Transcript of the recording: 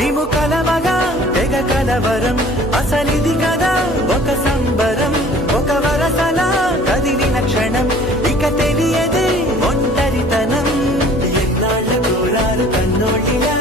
మేము కలవగా తెగ కలవరం అసలిది కదా ఒక సంబరం ఒక వరసలా కదిలిన క్షణం ఇక తెలియదే ఒంటరితనం ఎన్నాళ్ళ కోరారు కన్నోళ్ళిలా